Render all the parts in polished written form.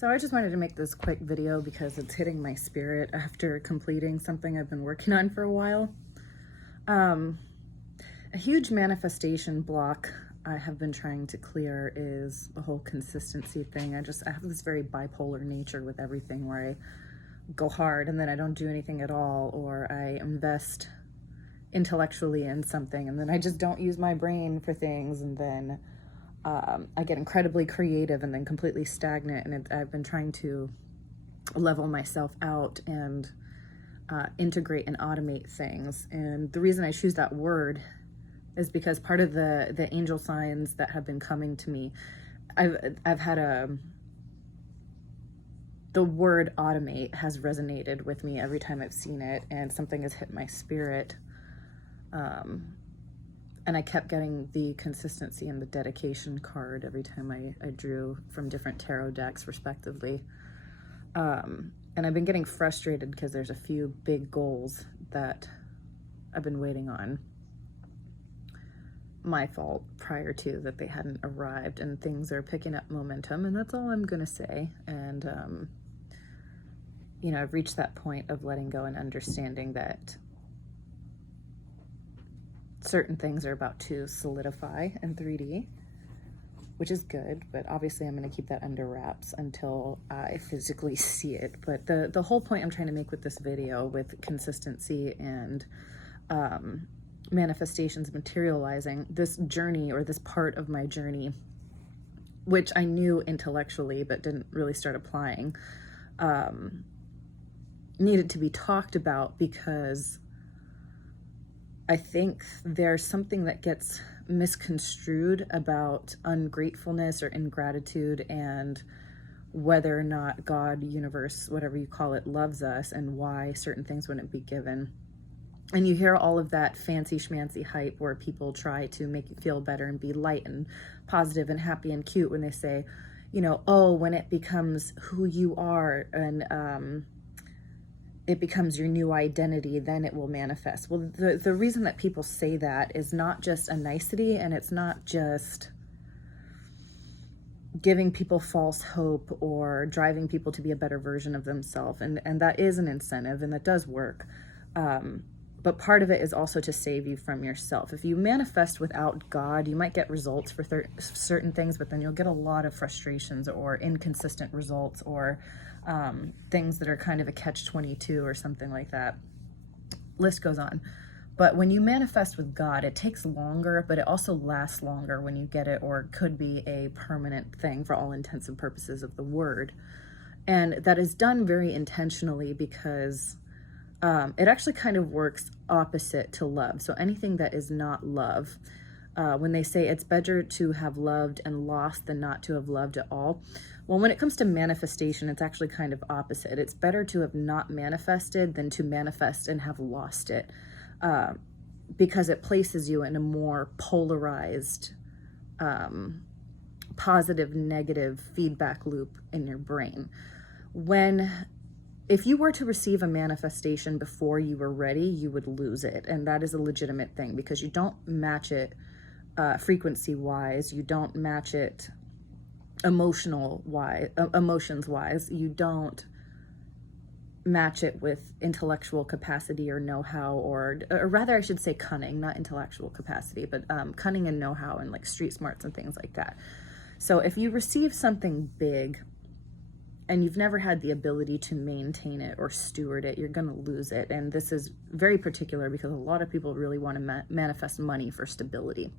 So I just wanted to make this quick video because it's hitting my spirit after completing something I've been working on for a while. A huge manifestation block I have been trying to clear is the whole consistency thing. I have this very bipolar nature with everything where I go hard and then I don't do anything at all, or I invest intellectually in something and then I just don't use my brain for things, and then I get incredibly creative and then completely stagnant. And I've been trying to level myself out and integrate and automate things. And the reason I choose that word is because part of the angel signs that have been coming to me, I've had the word automate has resonated with me every time I've seen it, and something has hit my spirit. And I kept getting the consistency and the dedication card every time I drew from different tarot decks respectively. And I've been getting frustrated because there's a few big goals that I've been waiting on. My fault prior to that they hadn't arrived, and things are picking up momentum, and that's all I'm gonna say. And you know, I've reached that point of letting go and understanding that certain things are about to solidify in 3D, which is good, but obviously I'm going to keep that under wraps until I physically see it. But the whole point I'm trying to make with this video, with consistency and manifestations materializing, this journey, or this part of my journey, which I knew intellectually but didn't really start applying, needed to be talked about, because I think there's something that gets misconstrued about ungratefulness or ingratitude, and whether or not God, universe, whatever you call it, loves us, and why certain things wouldn't be given. And you hear all of that fancy schmancy hype where people try to make you feel better and be light and positive and happy and cute when they say, you know, oh, when it becomes who you are and it becomes your new identity, then it will manifest. Well, the reason that people say that is not just a nicety, and it's not just giving people false hope or driving people to be a better version of themselves. And that is an incentive, and that does work. But part of it is also to save you from yourself. If you manifest without God, you might get results for certain things, but then you'll get a lot of frustrations or inconsistent results, or things that are kind of a catch-22 or something like that. List goes on. But when you manifest with God, it takes longer, but it also lasts longer when you get it, or it could be a permanent thing for all intents and purposes of the word. And that is done very intentionally, because it actually kind of works opposite to love. So anything that is not love, when they say it's better to have loved and lost than not to have loved at all. Well, when it comes to manifestation, it's actually kind of opposite. It's better to have not manifested than to manifest and have lost it, because it places you in a more polarized, positive, negative feedback loop in your brain. If you were to receive a manifestation before you were ready, you would lose it. And that is a legitimate thing, because you don't match it frequency-wise. You don't match it emotions wise. You don't match it with intellectual capacity or know-how, or rather I should say cunning, not intellectual capacity, but cunning and know-how, and like street smarts and things like that. So if you receive something big and you've never had the ability to maintain it or steward it, you're going to lose it. And this is very particular because a lot of people really want to manifest money for stability.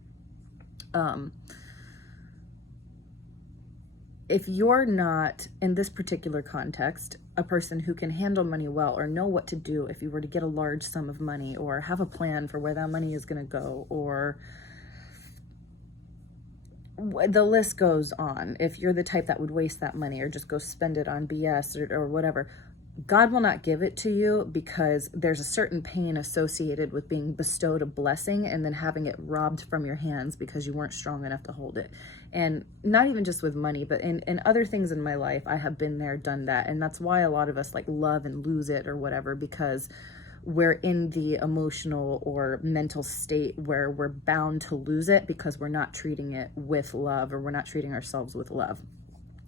If you're not, in this particular context, a person who can handle money well, or know what to do if you were to get a large sum of money, or have a plan for where that money is going to go, or the list goes on. If you're the type that would waste that money or just go spend it on BS or whatever, God will not give it to you, because there's a certain pain associated with being bestowed a blessing and then having it robbed from your hands because you weren't strong enough to hold it. And not even just with money, but in other things in my life, I have been there, done that. And that's why a lot of us like love and lose it or whatever, because we're in the emotional or mental state where we're bound to lose it because we're not treating it with love, or we're not treating ourselves with love.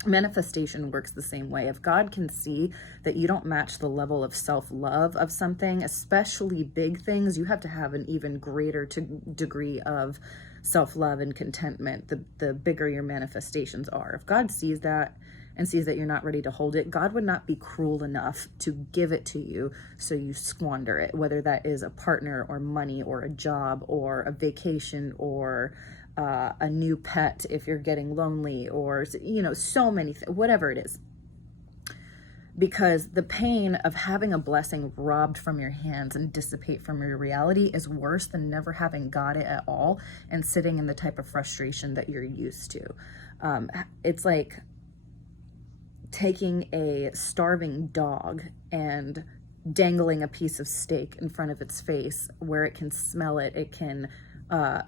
Manifestation works the same way. If God can see that you don't match the level of self-love of something, especially big things, you have to have an even greater degree of self-love and contentment the bigger your manifestations are. If God sees that and sees that you're not ready to hold it, God would not be cruel enough to give it to you so you squander it, whether that is a partner or money or a job or a vacation or a new pet if you're getting lonely, or, you know, so many whatever it is. Because the pain of having a blessing robbed from your hands and dissipate from your reality is worse than never having got it at all and sitting in the type of frustration that you're used to. It's like taking a starving dog and dangling a piece of steak in front of its face where it can smell it, it can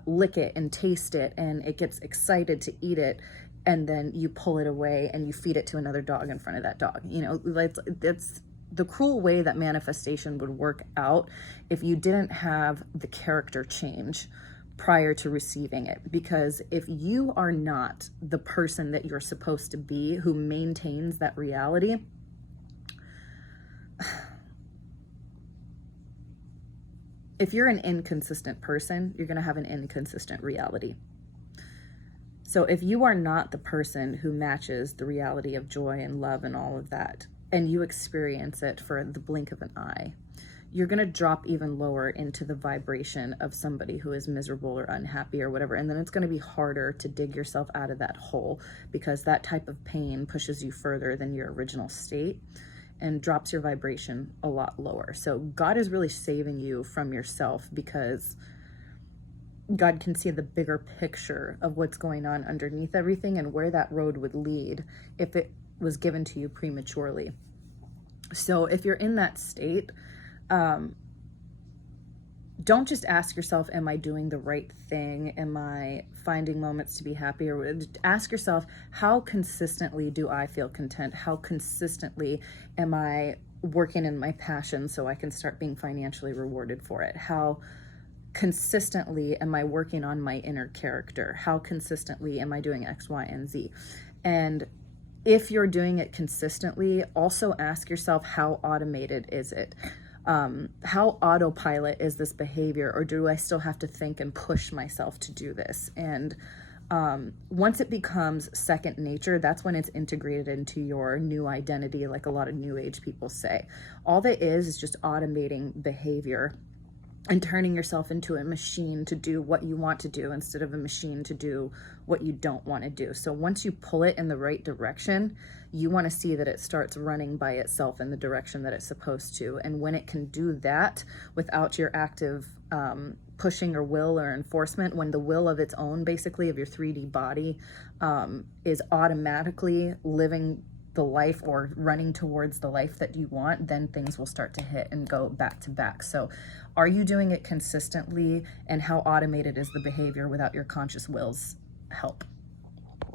lick it and taste it, and it gets excited to eat it, and then you pull it away and you feed it to another dog in front of that dog. You know, that's the cruel way that manifestation would work out if you didn't have the character change prior to receiving it. Because if you are not the person that you're supposed to be who maintains that reality, if you're an inconsistent person, you're going to have an inconsistent reality. So if you are not the person who matches the reality of joy and love and all of that, and you experience it for the blink of an eye, you're going to drop even lower into the vibration of somebody who is miserable or unhappy or whatever. And then it's going to be harder to dig yourself out of that hole, because that type of pain pushes you further than your original state and drops your vibration a lot lower. So God is really saving you from yourself, because God can see the bigger picture of what's going on underneath everything and where that road would lead if it was given to you prematurely. So if you're in that state, don't just ask yourself, am I doing the right thing? Am I finding moments to be happy? Or ask yourself, how consistently do I feel content? How consistently am I working in my passion so I can start being financially rewarded for it? How consistently am I working on my inner character? How consistently am I doing X, Y, and Z? And if you're doing it consistently, also ask yourself, how automated is it? How autopilot is this behavior, or do I still have to think and push myself to do this? And once it becomes second nature, that's when it's integrated into your new identity, like a lot of new age people say. All that is just automating behavior and turning yourself into a machine to do what you want to do instead of a machine to do what you don't want to do. So once you pull it in the right direction, you want to see that it starts running by itself in the direction that it's supposed to. And when it can do that without your active pushing or will or enforcement, when the will of its own, basically, of your 3D body is automatically living the life or running towards the life that you want, then things will start to hit and go back to back. So are you doing it consistently, and how automated is the behavior without your conscious will's help?